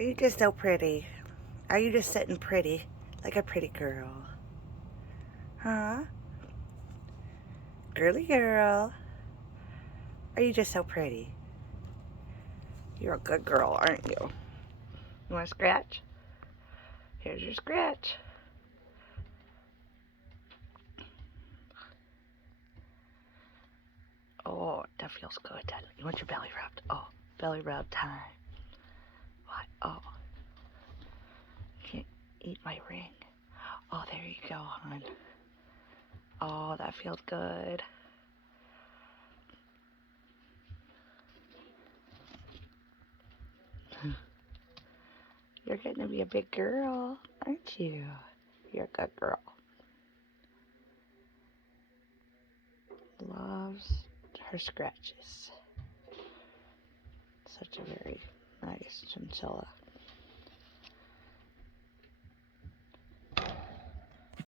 Are you just so pretty? Are you just sitting pretty, like a pretty girl? Huh? Girly girl. Are you just so pretty? You're a good girl, aren't you? You want to scratch? Here's your scratch. Oh, that feels good. You want your belly rubbed? Oh, belly rub time. What? Oh. Can't eat my ring. Oh, there you go, hon. Oh, that feels good. You're getting to be a big girl, aren't you? You're a good girl. Loves her scratches. Such a very nice chinchilla.